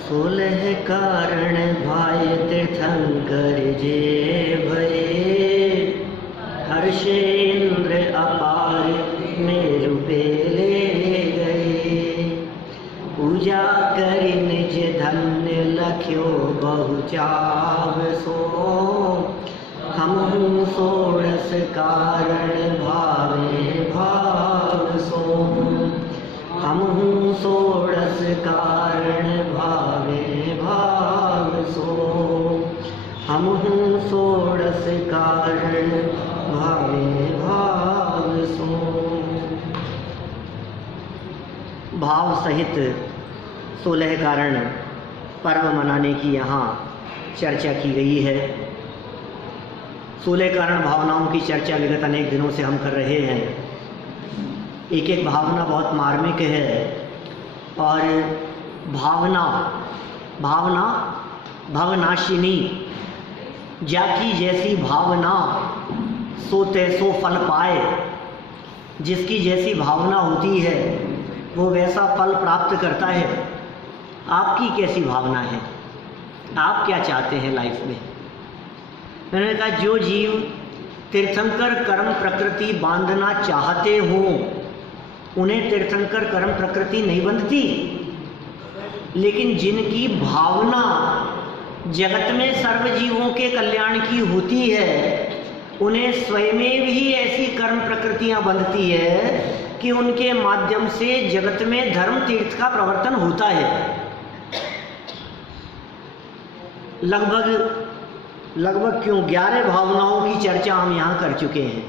सोलह कारण भाई तीर्थंकर जे भये, हर्षेन्द्र अपार मेरु पे ले गए। पूजा करि निज धन्य लख्यो बहु चाव सो, हम षोडश कारण भावे भाव सो। हम षोडश कारण भावे भाव सो। हम षोडश कारण भावे भाव सो। भाव सहित 16 कारण पर्व मनाने की यहाँ चर्चा की गई है। 16 कारण भावनाओं की चर्चा विगत अनेक दिनों से हम कर रहे हैं। एक एक भावना बहुत मार्मिक है और भावना भवनाशिनी, जाकी जैसी भावना सोते सो फल पाए। जिसकी जैसी भावना होती है वो वैसा फल प्राप्त करता है। आपकी कैसी भावना है? आप क्या चाहते हैं लाइफ में? मैंने कहा जो जीव तीर्थंकर कर्म प्रकृति बांधना चाहते हो उन्हें तीर्थंकर कर्म प्रकृति नहीं बंधती, लेकिन जिनकी भावना जगत में सर्व जीवों के कल्याण की होती है उन्हें स्वयं ही ऐसी कर्म प्रकृतियां बंधती है कि उनके माध्यम से जगत में धर्म तीर्थ का प्रवर्तन होता है। लगभग क्यों 11 भावनाओं की चर्चा हम यहाँ कर चुके हैं,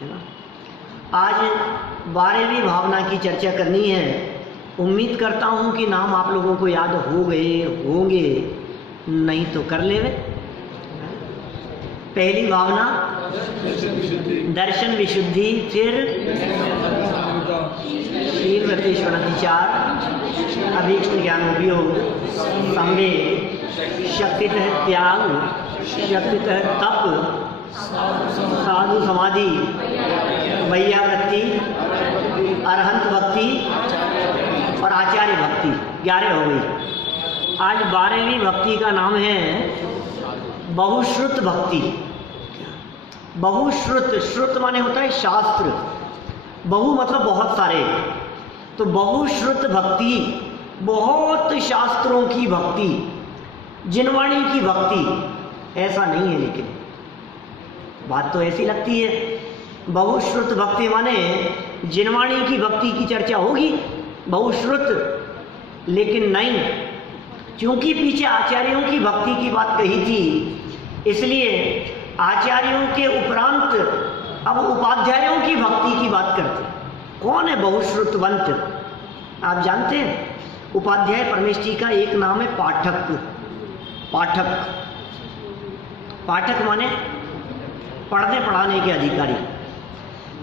है ना। आज 12वीं भावना की चर्चा करनी है। उम्मीद करता हूँ कि नाम आप लोगों को याद हो गए होंगे, नहीं तो कर लेवे। पहली भावना दर्शन विशुद्धि, फिर शील प्रतिष्वणतिचार, अभीक्ष्ण ज्ञान उपयोग, संवेग, शक्तितः त्याग, शक्तितः तप, साधु समाधि, वैयावृत्ति, अरहंत भक्ति और आचार्य भक्ति। 11 हो गई। आज 12वीं भक्ति का नाम है बहुश्रुत भक्ति। बहुश्रुत, श्रुत माने होता है शास्त्र, बहु मतलब बहुत सारे। तो बहुश्रुत भक्ति, बहुत शास्त्रों की भक्ति, जिनवाणी की भक्ति, ऐसा नहीं है। लेकिन बात तो ऐसी लगती है, बहुश्रुत भक्ति माने जिनवाणी की भक्ति की चर्चा होगी, बहुश्रुत। लेकिन नहीं, क्योंकि पीछे आचार्यों की भक्ति की बात कही थी, इसलिए आचार्यों के उपरांत अब उपाध्यायों की भक्ति की बात करते। कौन है बहुश्रुतवंत? आप जानते हैं, उपाध्याय परमेष्ठी का एक नाम है पाठक। पाठक माने पढ़ने पढ़ाने के अधिकारी।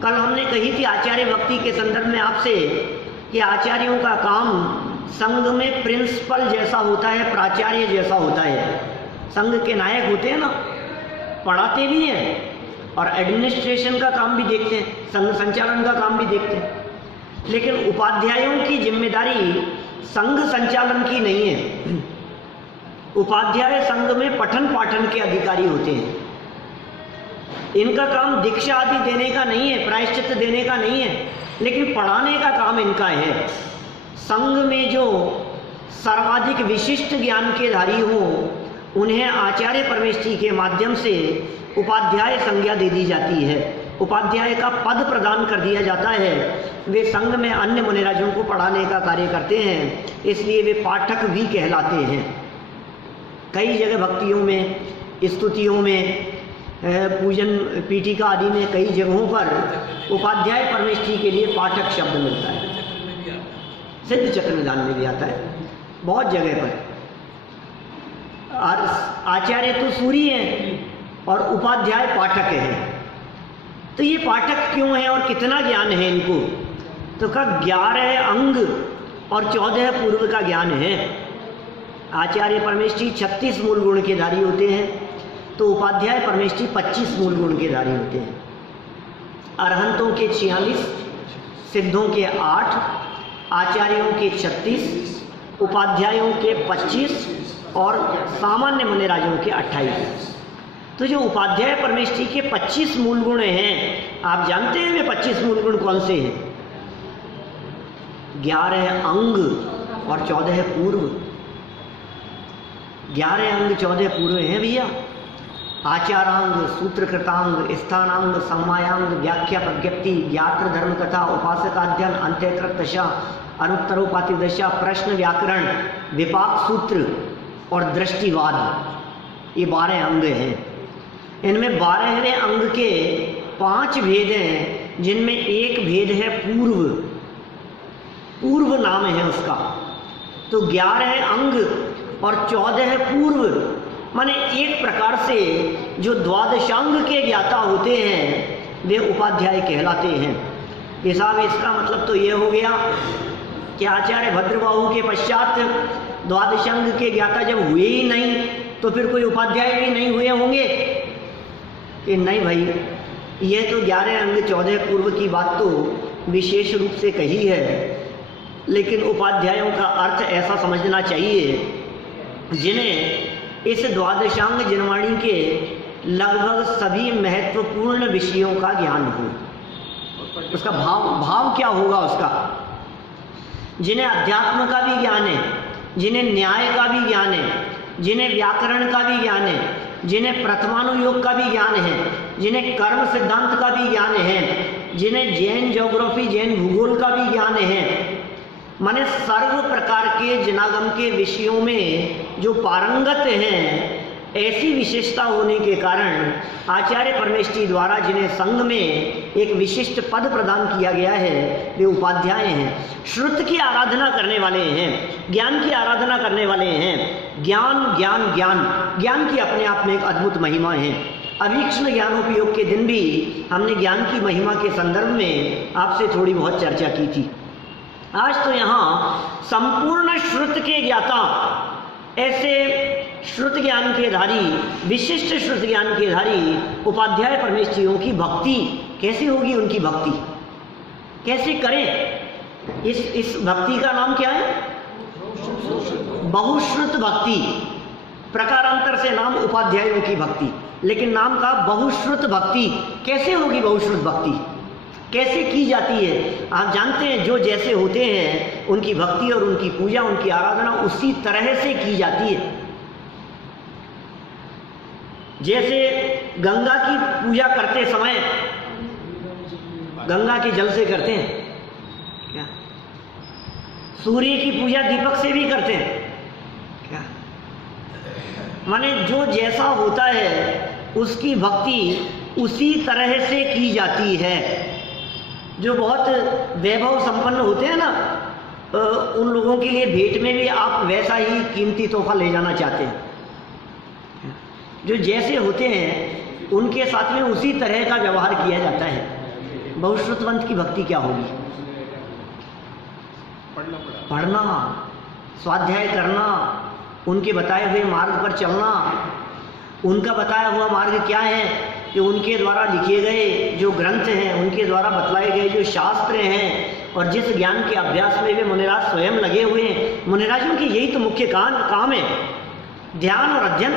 कल हमने कही थी आचार्य भक्ति के संदर्भ में आपसे कि आचार्यों का काम संघ में प्रिंसिपल जैसा होता है, प्राचार्य जैसा होता है। संघ के नायक होते हैं ना, पढ़ाते भी हैं और एडमिनिस्ट्रेशन का काम भी देखते हैं, संघ संचालन का काम भी देखते हैं। लेकिन उपाध्यायों की जिम्मेदारी संघ संचालन की नहीं है। उपाध्याय संघ में पठन पाठन के अधिकारी होते हैं। इनका काम दीक्षा आदि देने का नहीं है, प्रायश्चित देने का नहीं है, लेकिन पढ़ाने का काम इनका है। संघ में जो सर्वाधिक विशिष्ट ज्ञान के धारी हो उन्हें आचार्य परमेष्ठी के माध्यम से उपाध्याय संज्ञा दे दी जाती है, उपाध्याय का पद प्रदान कर दिया जाता है। वे संघ में अन्य मुनिराजों को पढ़ाने का कार्य करते हैं, इसलिए वे पाठक भी कहलाते हैं। कई जगह भक्तियों में, स्तुतियों में, पूजन पीठिका आदि में कई जगहों पर उपाध्याय परमेष्ठी के लिए पाठक शब्द मिलता है। सिद्ध चक्र निदान में भी आता है बहुत जगह पर। और आचार्य तो सूरी हैं और उपाध्याय पाठक है। तो ये पाठक क्यों है और कितना ज्ञान है इनको? तो कहा 11 अंग और 14 पूर्व का ज्ञान है। आचार्य परमेष्ठी 36 मूल गुण के धारी होते हैं, तो उपाध्याय परमेष्ठी 25 मूल गुण के धारी होते हैं। अरहंतों के 46, सिद्धों के 8, आचार्यों के 36 उपाध्यायों के 25 और सामान्य मुनिराजों के 28। तो जो उपाध्याय परमेष्ठी के 25 मूल गुण हैं, आप जानते हैं वे 25 मूल गुण कौन से हैं? 11 अंग और 14 पूर्व। 11 अंग 14 पूर्व हैं भैया। आचारांग, सूत्रकृतांग, स्थानांग, सम्मायांग, व्याख्या, प्रज्ञप्ति, ज्ञात्र, धर्म कथा, उपासकाध्ययन, अंत्यकृतदशा, अनुत्तरोपातिदशा, प्रश्न, व्याकरण, विपाक सूत्र और दृष्टिवाद। ये 12 अंग हैं। इनमें 12वें अंग के 5 भेद हैं, जिनमें एक भेद है पूर्व। पूर्व नाम है उसका। तो 11 अंग और 14 पूर्व, माने एक प्रकार से जो द्वादशांग के ज्ञाता होते हैं वे उपाध्याय कहलाते हैं। ये साहब इसका मतलब तो ये हो गया कि आचार्य भद्रबाहु के पश्चात द्वादशांग के ज्ञाता जब हुए ही नहीं तो फिर कोई उपाध्याय भी नहीं हुए होंगे कि नहीं भाई? ये तो 11 अंग 14 पूर्व की बात तो विशेष रूप से कही है, लेकिन उपाध्यायों का अर्थ ऐसा समझना चाहिए जिन्हें इस द्वादशांग जनवाणी के लगभग सभी महत्वपूर्ण विषयों का ज्ञान हो। उसका भाव क्या होगा उसका? जिन्हें अध्यात्म का भी ज्ञान है, जिन्हें न्याय का भी ज्ञान है, जिन्हें व्याकरण का भी ज्ञान है, जिन्हें प्रथमानुयोग का भी ज्ञान है, जिन्हें कर्म सिद्धांत का भी ज्ञान है, जिन्हें जैन ज्योग्राफी, जैन भूगोल का भी ज्ञान है, माने सर्व प्रकार के जनागम के विषयों में जो पारंगत हैं, ऐसी विशेषता होने के कारण आचार्य परमेष्ठी द्वारा जिन्हें संघ में एक विशिष्ट पद प्रदान किया गया है वे उपाध्याय हैं। श्रुत की आराधना करने वाले हैं, ज्ञान की आराधना करने वाले हैं। ज्ञान ज्ञान ज्ञान ज्ञान की अपने आप में एक अद्भुत महिमा है। अवीक्षण ज्ञानोपयोग के दिन भी हमने ज्ञान की महिमा के संदर्भ में आपसे थोड़ी बहुत चर्चा की थी। आज तो यहाँ संपूर्ण श्रुत के ज्ञाता, ऐसे श्रुत ज्ञान के धारी, विशिष्ट श्रुत ज्ञान के धारी उपाध्याय परमेष्ठियों की भक्ति कैसे होगी? उनकी भक्ति कैसे करें? इस भक्ति का नाम क्या है? बहुश्रुत भक्ति। प्रकारांतर से नाम उपाध्यायों की भक्ति, लेकिन नाम का बहुश्रुत भक्ति। कैसे होगी बहुश्रुत भक्ति? कैसे की जाती है? आप जानते हैं जो जैसे होते हैं उनकी भक्ति और उनकी पूजा, उनकी आराधना उसी तरह से की जाती है। जैसे गंगा की पूजा करते समय गंगा के जल से करते हैं क्या? सूर्य की पूजा दीपक से भी करते हैं क्या? माने जो जैसा होता है उसकी भक्ति उसी तरह से की जाती है। जो बहुत वैभव संपन्न होते हैं ना, उन लोगों के लिए भेंट में भी आप वैसा ही कीमती तोहफा ले जाना चाहते हैं। जो जैसे होते हैं उनके साथ में उसी तरह का व्यवहार किया जाता है। बहुश्रुतवंत की भक्ति क्या होगी? पढ़ना, स्वाध्याय करना, उनके बताए हुए मार्ग पर चलना। उनका बताया हुआ मार्ग क्या है? कि उनके द्वारा लिखे गए जो ग्रंथ हैं, उनके द्वारा बतलाए गए जो शास्त्र हैं, और जिस ज्ञान के अभ्यास में वे मुनिराज स्वयं लगे हुए हैं। मुनिराजों की यही तो मुख्य काम है, ध्यान और अध्ययन।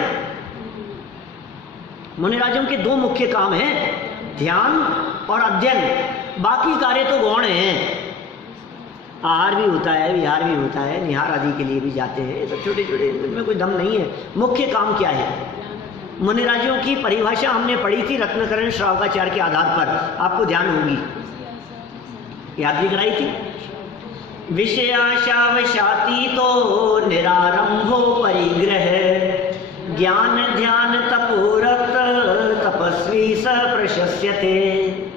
मुनिराजों के 2 मुख्य काम हैं, ध्यान और अध्ययन। बाकी कार्य तो गौण हैं। आहार भी होता है, विहार भी होता है, निहार आदि के लिए भी जाते हैं। ये सब छोटे छोटे, इनमें कोई दम नहीं है। मुख्य काम क्या है? मुनिराजों की परिभाषा हमने पढ़ी थी रत्नकरण श्रावकाचार्य के आधार पर, आपको ध्यान होगी, याद भी कराई थी। विषयाशावशातीतो निरारंभो परिग्रह, ज्ञान ध्यान तपोरत तपस्वी स प्रशस्यते।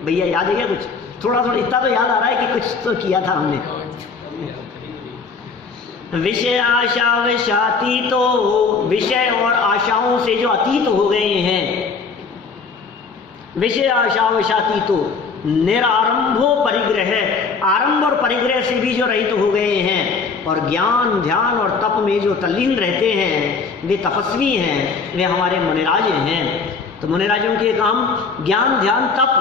भैया याद है क्या कुछ? थोड़ा थोड़ा इतना तो याद आ रहा है कि कुछ तो किया था हमने। विषय आशावशातीतो, विषय और आशाओं से जो अतीत हो गए हैं। विषय आशावशातीतो निरारंभो परिग्रह, आरंभ और परिग्रह से भी जो रहित हो गए हैं, और ज्ञान ध्यान और तप में जो तल्लीन रहते हैं, वे तपस्वी हैं, वे हमारे मुनिराज हैं। तो मुनिराजों के काम ज्ञान ध्यान तप।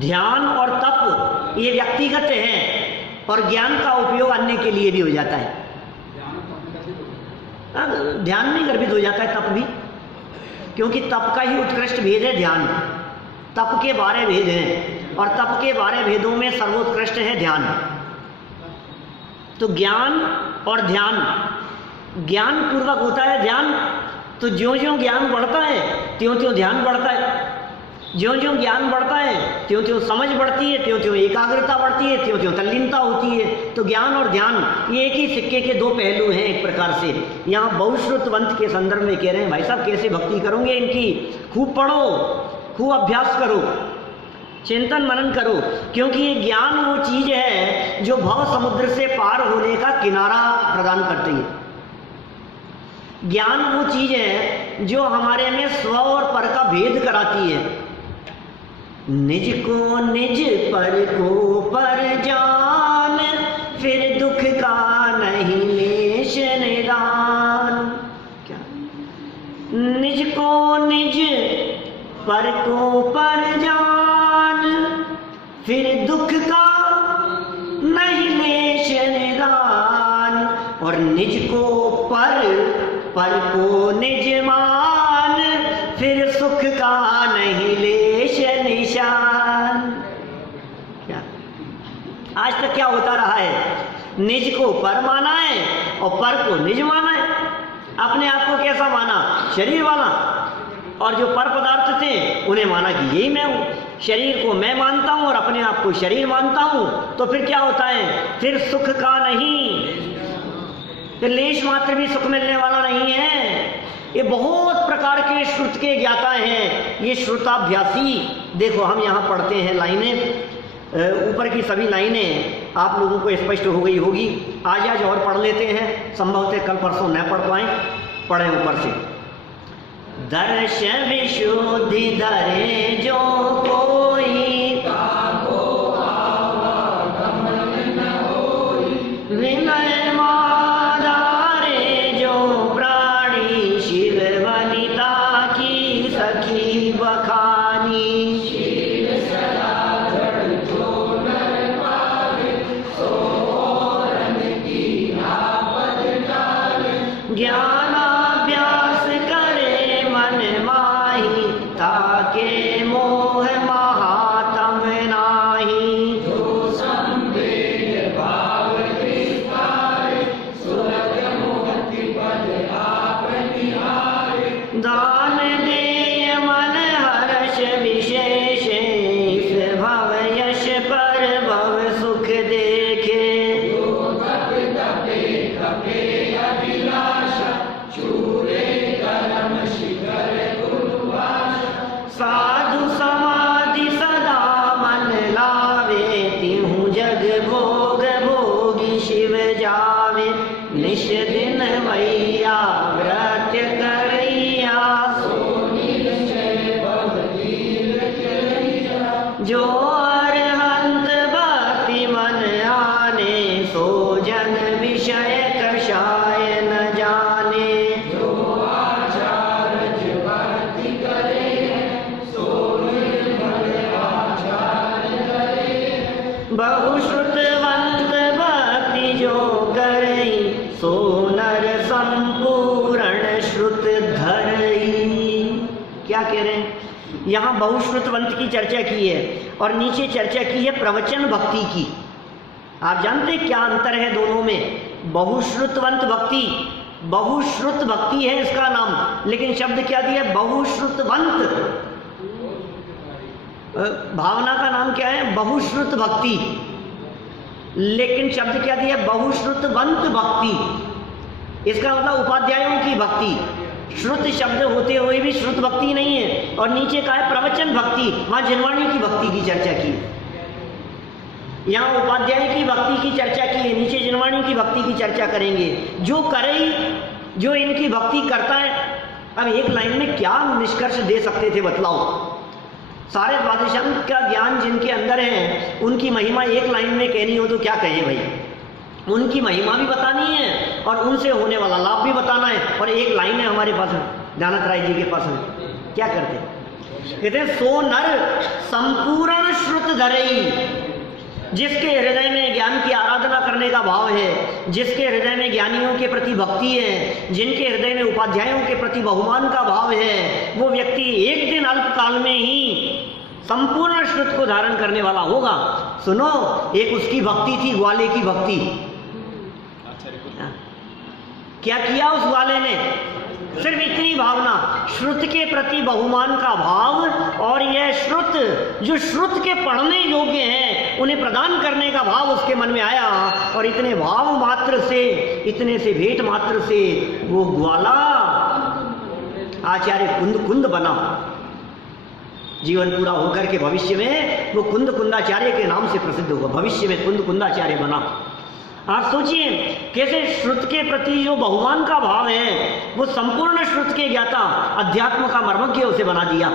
ध्यान और तप ये व्यक्तिगत हैं, और ज्ञान का उपयोग अन्य के लिए भी हो जाता है। ध्यान में गर्भित हो जाता है तप भी, क्योंकि तप का ही उत्कृष्ट भेद है ध्यान। तप के 12 भेद हैं और तप के 12 भेदों में सर्वोत्कृष्ट है ध्यान। तो ज्ञान और ध्यान, ज्ञान पूर्वक होता है ध्यान, तो ज्यों ज्यों ज्ञान बढ़ता है त्यों त्यों ध्यान बढ़ता है, ज्यों ज्यों ज्ञान बढ़ता है त्यों त्यों समझ बढ़ती है, त्यों त्यों एकाग्रता बढ़ती है, त्यों त्यों तल्लीनता होती है। तो ज्ञान और ध्यान ये एक ही सिक्के के 2 पहलू हैं एक प्रकार से। यहाँ बहुश्रुतवंत के संदर्भ में कह रहे हैं भाई साहब कैसे भक्ति करोगे इनकी, खूब पढ़ो, खूब अभ्यास करो, चिंतन मनन करो, क्योंकि ये ज्ञान वो चीज है जो भव समुद्र से पार होने का किनारा प्रदान करती है। ज्ञान वो चीज है जो हमारे में स्व और पर का भेद कराती है। निज को निज पर को पर जान, फिर दुख का नहीं लेश निदान। क्या? निज को निज पर को पर जान, फिर दुख का नहीं लेश निदान। और निज को पर को निज मान, फिर सुख का नहीं लेश निशान। क्या आज तक क्या होता रहा है, निज को पर माना है और पर को निज माना है। अपने आप को कैसा माना, शरीर वाला, और जो पर पदार्थ थे उन्हें माना कि यही मैं हूं। शरीर को मैं मानता हूं और अपने आप को शरीर मानता हूं, तो फिर क्या होता है, फिर सुख का नहीं, फिर लेश मात्र भी सुख मिलने वाला नहीं है। ये बहुत प्रकार के श्रुत के ज्ञाता हैं, ये श्रुताभ्यासी। देखो हम यहाँ पढ़ते हैं लाइनें, ऊपर की सभी लाइनें आप लोगों को स्पष्ट हो गई होगी। आज और पढ़ लेते हैं, संभवतः कल परसों न पढ़ पाए, पढ़े ऊपर से। दर्श विशुद्धि धरे जो कोई, विनय ज्ञानाभ्यास करे मन माही, ताके मोह महातम नाही। जो संवेद भाव विस्तारे, सुरत मुक्ति पद आप निहारे। दान देय मन हर्ष विशेषे, भव यश पर भव सुख देखे। जो तप तपे तपे अभिलाषा, चूरे कर्म शिखर गुरुवास। साधु समाधि सदा मन लावे, तिहु जग भोग भोगी शिव जावे। निश दिन मैया व्रत करैया, सो निश्चय भवदीर करैया। जो अरहंत भक्ति मन आने, सो जन विषय कषाय न जाने। जो आचार्य भक्ति करे, सो निर्मल आचार्य करे। बहुश्रुतवंत भक्ति जो करे, सो नर संपूर्ण श्रुत धरई। क्या कह रहे हैं, यहाँ बहुश्रुतवंत की चर्चा की है और नीचे चर्चा की है प्रवचन भक्ति की। आप जानते हैं क्या अंतर है दोनों में? बहुश्रुतवंत भक्ति, बहुश्रुत भक्ति है इसका नाम, लेकिन शब्द क्या दिया, बहुश्रुतवंत। भावना का नाम क्या है, बहुश्रुत भक्ति, लेकिन शब्द क्या दिया, बहुश्रुतवंत भक्ति। इसका मतलब उपाध्यायों की भक्ति। श्रुत शब्द होते हुए भी श्रुत भक्ति नहीं है। और नीचे का है प्रवचन भक्ति, वहां जिनवाणी की भक्ति की चर्चा की। यहाँ उपाध्याय की भक्ति की चर्चा की है, नीचे जिनवाणी की भक्ति की चर्चा करेंगे। जो करे, जो इनकी भक्ति करता है। अब एक लाइन में क्या निष्कर्ष दे सकते थे बतलाओ? सारे द्वादशांग का ज्ञान जिनके अंदर है, उनकी महिमा एक लाइन में कहनी हो तो क्या कहें भाई? उनकी महिमा भी बतानी है और उनसे होने वाला लाभ भी बताना है, और एक लाइन है हमारे पास, ध्यानत राय जी के पास में। क्या करते? कहते सो नर संपूर्ण श्रुत धरई, जिसके हृदय में ज्ञान की आराधना करने का भाव है, जिसके हृदय में ज्ञानियों के प्रति भक्ति है, जिनके हृदय में उपाध्यायों के प्रति बहुमान का भाव है, वो व्यक्ति एक दिन अल्पकाल में ही संपूर्ण श्रुत को धारण करने वाला होगा। सुनो, एक उसकी भक्ति थी, ग्वाले की भक्ति। क्या किया उस ग्वाले ने? सिर्फ इतनी भावना, श्रुत के प्रति बहुमान का भाव, और यह श्रुत जो श्रुत के पढ़ने योग्य हैं उन्हें प्रदान करने का भाव उसके मन में आया, और इतने भाव मात्र से, इतने से भेंट मात्र से वो ग्वाला आचार्य कुंद कुंद बना। जीवन पूरा होकर के भविष्य में वो कुंद कुंदाचार्य के नाम से प्रसिद्ध होगा, भविष्य में कुंद कुंदाचार्य बना। आप सोचिए कैसे श्रुत के प्रति जो बहुमान का भाव है वो संपूर्ण श्रुत के ज्ञाता, अध्यात्म का मर्मज्ञ उसे बना दिया।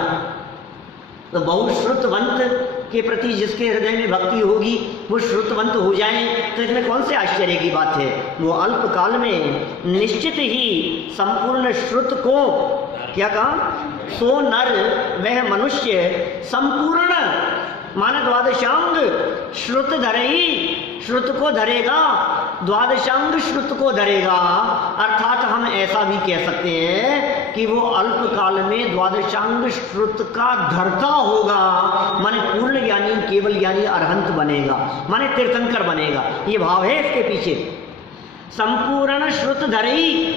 तो बहुश्रुतवंत के प्रति जिसके हृदय में भक्ति होगी वो श्रुतवंत हो जाए, तो इसमें कौन से आश्चर्य की बात है। वो अल्पकाल में निश्चित ही संपूर्ण श्रुत को, क्या कहा, सो नर वह मनुष्य संपूर्ण माना द्वादशांग श्रुत धरेही, श्रुत को धरेगा, द्वादशांग श्रुत को धरेगा। अर्थात हम ऐसा भी कह सकते हैं कि वो अल्पकाल में द्वादशांग श्रुत का धरता होगा, माने पूर्ण ज्ञानी, केवल ज्ञानी, अरहंत बनेगा, माने तीर्थंकर बनेगा। ये भाव है इसके पीछे। संपूर्ण श्रुत धरेही,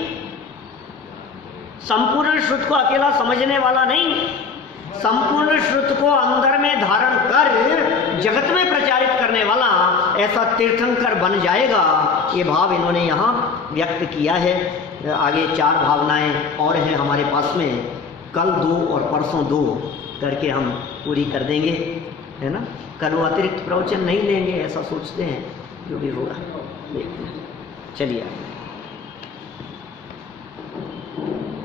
संपूर्ण श्रुत को अकेला समझने वाला नहीं, संपूर्ण श्रुत को अंदर में धारण कर जगत में प्रचारित करने वाला ऐसा तीर्थंकर बन जाएगा। ये भाव इन्होंने यहाँ व्यक्त किया है। आगे 4 भावनाएं और हैं हमारे पास में, कल 2 और परसों 2 करके हम पूरी कर देंगे, है ना। कल वो अतिरिक्त प्रवचन नहीं लेंगे ऐसा सोचते हैं, जो भी होगा देखते हैं। चलिए।